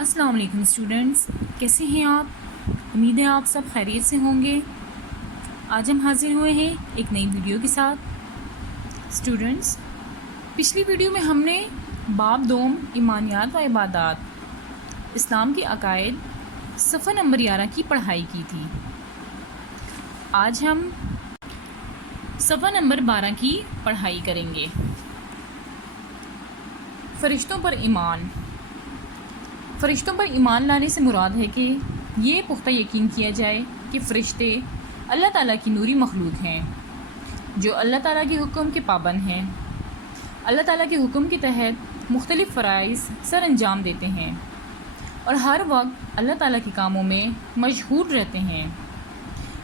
السلام علیکم اسٹوڈنٹس، کیسے ہیں آپ؟ امید ہے آپ سب خیریت سے ہوں گے۔ آج ہم حاضر ہوئے ہیں ایک نئی ویڈیو کے ساتھ۔ اسٹوڈنٹس، پچھلی ویڈیو میں ہم نے باب دوم ایمانیات و عبادات اسلام کے عقائد صفحہ نمبر 11 کی پڑھائی کی تھی۔ آج ہم صفحہ نمبر 12 کی پڑھائی کریں گے۔ فرشتوں پر ایمان۔ فرشتوں پر ایمان لانے سے مراد ہے کہ یہ پختہ یقین کیا جائے کہ فرشتے اللہ تعالیٰ کی نوری مخلوق ہیں جو اللہ تعالیٰ کے حکم کے پابند ہیں، اللہ تعالیٰ کے حکم کے تحت مختلف فرائض سر انجام دیتے ہیں اور ہر وقت اللہ تعالیٰ کے کاموں میں مشغول رہتے ہیں،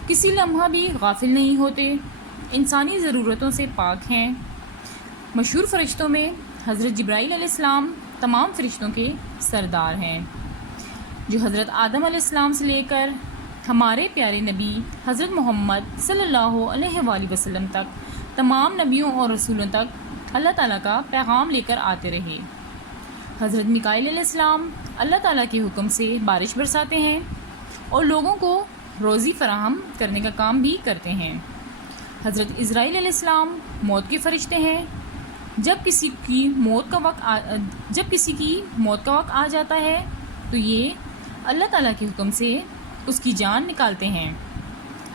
کسی لمحہ بھی غافل نہیں ہوتے، انسانی ضرورتوں سے پاک ہیں۔ مشہور فرشتوں میں حضرت جبرائیل علیہ السلام تمام فرشتوں کے سردار ہیں، جو حضرت آدم علیہ السلام سے لے کر ہمارے پیارے نبی حضرت محمد صلی اللہ علیہ وآلہ وسلم تک تمام نبیوں اور رسولوں تک اللہ تعالیٰ کا پیغام لے کر آتے رہے۔ حضرت میکائیل علیہ السلام اللہ تعالیٰ کے حکم سے بارش برساتے ہیں اور لوگوں کو روزی فراہم کرنے کا کام بھی کرتے ہیں۔ حضرت عزرائیل علیہ السلام موت کے فرشتے ہیں۔ جب کسی کی موت کا وقت آ جاتا ہے تو یہ اللہ تعالیٰ کے حکم سے اس کی جان نکالتے ہیں۔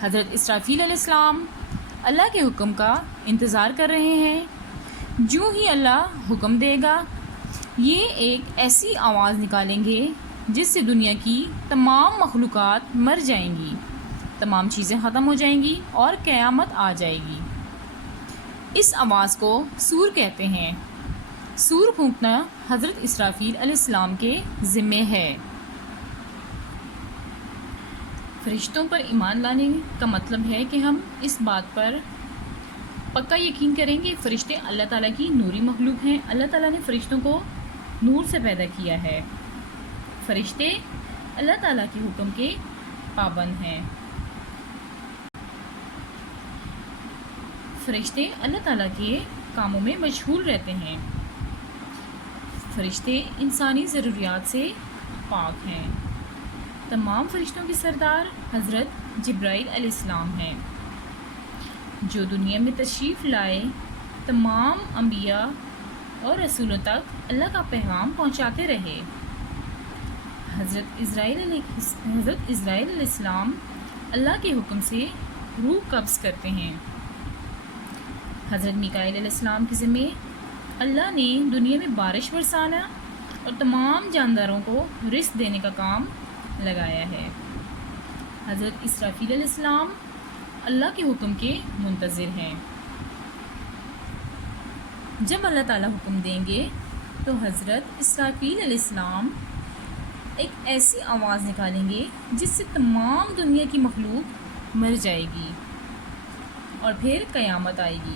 حضرت اسرافیل علیہ السلام اللہ کے حکم کا انتظار کر رہے ہیں، جو ہی اللہ حکم دے گا یہ ایک ایسی آواز نکالیں گے جس سے دنیا کی تمام مخلوقات مر جائیں گی، تمام چیزیں ختم ہو جائیں گی اور قیامت آ جائے گی۔ اس آواز کو سور کہتے ہیں۔ سور پھونکنا حضرت اسرافیل علیہ السلام کے ذمے ہے۔ فرشتوں پر ایمان لانے کا مطلب ہے کہ ہم اس بات پر پکا یقین کریں گے فرشتے اللہ تعالیٰ کی نوری مخلوق ہیں۔ اللہ تعالیٰ نے فرشتوں کو نور سے پیدا کیا ہے۔ فرشتے اللہ تعالیٰ کے حکم کے پابند ہیں۔ فرشتے اللہ تعالیٰ کے کاموں میں مشغول رہتے ہیں۔ فرشتے انسانی ضروریات سے پاک ہیں۔ تمام فرشتوں کے سردار حضرت جبرائیل علیہ السلام ہیں، جو دنیا میں تشریف لائے تمام انبیاء اور رسولوں تک اللہ کا پیغام پہنچاتے رہے۔ حضرت اسرائیل علیہ السلام اللہ کے حکم سے روح قبض کرتے ہیں۔ حضرت میکائیل علیہ السلام کے ذمے اللہ نے دنیا میں بارش برسانا اور تمام جانداروں کو رزق دینے کا کام لگایا ہے۔ حضرت اسرافیل علیہ السلام اللہ کے حکم کے منتظر ہیں۔ جب اللہ تعالیٰ حکم دیں گے تو حضرت اسرافیل علیہ السلام ایک ایسی آواز نکالیں گے جس سے تمام دنیا کی مخلوق مر جائے گی اور پھر قیامت آئے گی۔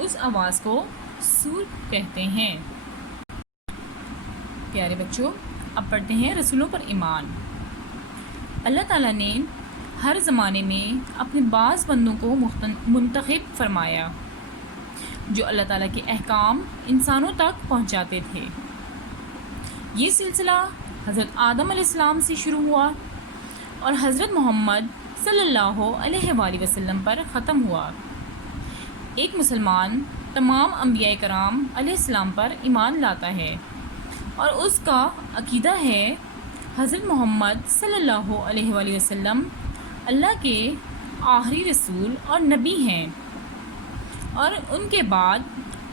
اس آواز کو سور کہتے ہیں۔ پیارے بچوں، اب پڑھتے ہیں رسولوں پر ایمان۔ اللہ تعالیٰ نے ہر زمانے میں اپنے بعض بندوں کو منتخب فرمایا جو اللہ تعالیٰ کے احکام انسانوں تک پہنچاتے تھے۔ یہ سلسلہ حضرت آدم علیہ السلام سے شروع ہوا اور حضرت محمد صلی اللہ علیہ وآلہ وسلم پر ختم ہوا۔ ایک مسلمان تمام انبیاء کرام علیہ السلام پر ایمان لاتا ہے اور اس کا عقیدہ ہے حضرت محمد صلی اللہ علیہ وآلہ وسلم اللہ کے آخری رسول اور نبی ہیں، اور ان کے بعد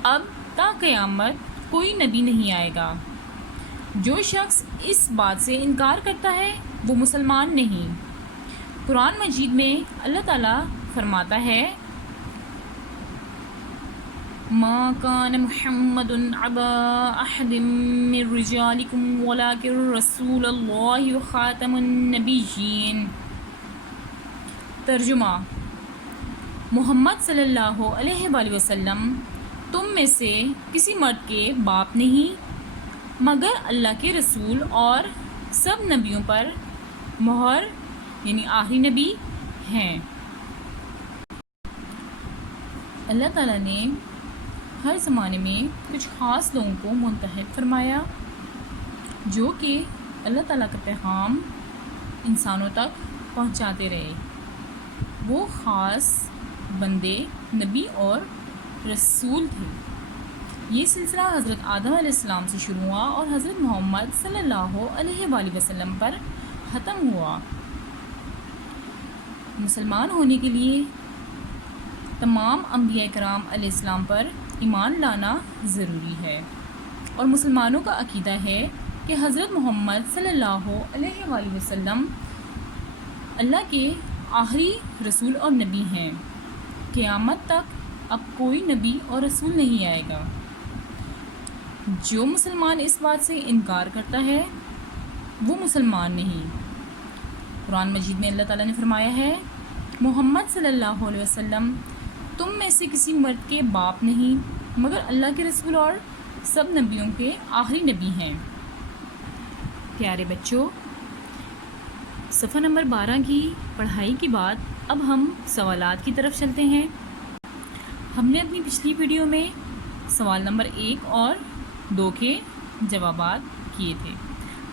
اب تا قیامت کوئی نبی نہیں آئے گا۔ جو شخص اس بات سے انکار کرتا ہے وہ مسلمان نہیں۔ قرآن مجید میں اللہ تعالیٰ فرماتا ہے، ما كان محمد ابا احد من رجالكم ولكن رسول اللہ وخاتم النبیین۔ ترجمہ: محمد صلی اللہ علیہ وآلہ وسلم تم میں سے کسی مرد کے باپ نہیں مگر اللہ کے رسول اور سب نبیوں پر مہر یعنی آخری نبی ہیں۔ اللہ تعالیٰ نے ہر زمانے میں کچھ خاص لوگوں کو منتخب فرمایا جو کہ اللہ تعالیٰ کا پیغام انسانوں تک پہنچاتے رہے۔ وہ خاص بندے، نبی اور رسول تھے۔ یہ سلسلہ حضرت آدم علیہ السلام سے شروع ہوا اور حضرت محمد صلی اللہ علیہ وآلہ وسلم پر ختم ہوا۔ مسلمان ہونے کے لیے تمام انبیاء کرام علیہ السلام پر ایمان لانا ضروری ہے، اور مسلمانوں کا عقیدہ ہے کہ حضرت محمد صلی اللہ علیہ وآلہ وسلم اللہ کے آخری رسول اور نبی ہیں۔ قیامت تک اب کوئی نبی اور رسول نہیں آئے گا۔ جو مسلمان اس بات سے انکار کرتا ہے وہ مسلمان نہیں۔ قرآن مجید میں اللہ تعالیٰ نے فرمایا ہے، محمد صلی اللہ علیہ وسلم تم میں سے کسی مرد کے باپ نہیں، مگر اللہ کے رسول اور سب نبیوں کے آخری نبی ہیں۔ پیارے بچوں، صفحہ نمبر 12 کی پڑھائی کے بعد اب ہم سوالات کی طرف چلتے ہیں۔ ہم نے اپنی پچھلی ویڈیو میں سوال نمبر 1 اور 2 کے جوابات کیے تھے۔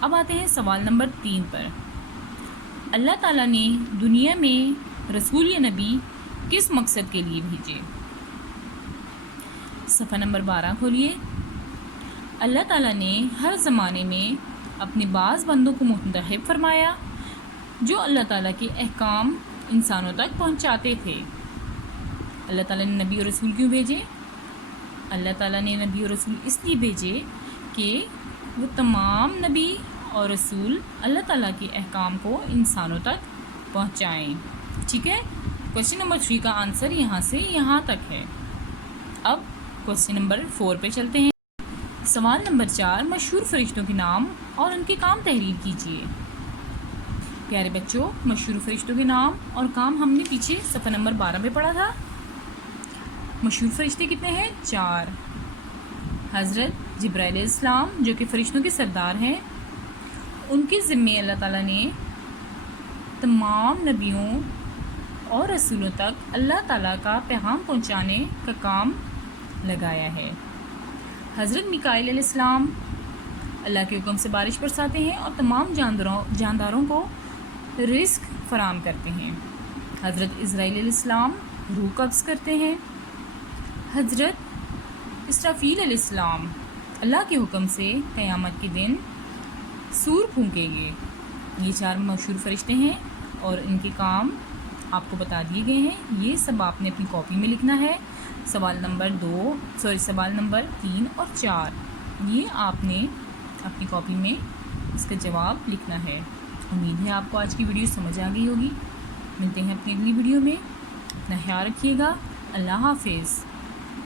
اب آتے ہیں سوال نمبر 3 پر۔ اللہ تعالیٰ نے دنیا میں رسول یا نبی کس مقصد کے لیے بھیجے؟ صفحہ نمبر 12 کھولیے۔ اللہ تعالیٰ نے ہر زمانے میں اپنے بعض بندوں کو منتخب فرمایا جو اللہ تعالیٰ کے احکام انسانوں تک پہنچاتے تھے۔ اللہ تعالیٰ نے نبی اور رسول کیوں بھیجے؟ اللہ تعالیٰ نے نبی اور رسول اس لیے بھیجے کہ وہ تمام نبی اور رسول اللہ تعالیٰ کے احکام کو انسانوں تک پہنچائیں۔ ٹھیک ہے، کوشچن نمبر 3 کا آنسر یہاں سے یہاں تک ہے۔ اب کوشچن نمبر 4 پہ چلتے ہیں۔ سوال نمبر 4، مشہور فرشتوں کے نام اور ان کے کام تحریر کیجیے۔ پیارے بچوں، مشہور فرشتوں کے نام اور کام ہم نے پیچھے صفحہ نمبر 12 پہ پڑھا تھا۔ مشہور فرشتے کتنے ہیں؟ 4۔ حضرت جبرائیل علیہ السلام جو کہ فرشتوں کے سردار ہیں، ان کے ذمے اللہ تعالیٰ نے تمام نبیوں اور رسولوں تک اللہ تعالیٰ کا پیغام پہنچانے کا کام لگایا ہے۔ حضرت میکائیل علیہ السلام اللہ کے حکم سے بارش برساتے ہیں اور تمام جانداروں کو رزق فراہم کرتے ہیں۔ حضرت اسرائیل علیہ السلام روح قبض کرتے ہیں۔ حضرت اسرافیل علیہ السلام اللہ کے حکم سے قیامت کے دن سور پھونکیں گے۔ یہ 4 مشہور فرشتے ہیں اور ان کے کام آپ کو بتا دیے گئے ہیں۔ یہ سب آپ نے اپنی کاپی میں لکھنا ہے۔ سوال نمبر 3 اور 4 یہ آپ نے اپنی کاپی میں اس کا جواب لکھنا ہے۔ امید ہے آپ کو آج کی ویڈیو سمجھ آ گئی ہوگی۔ ملتے ہیں اپنی اگلی ویڈیو میں۔ اپنا خیال رکھیے گا۔ اللہ حافظ۔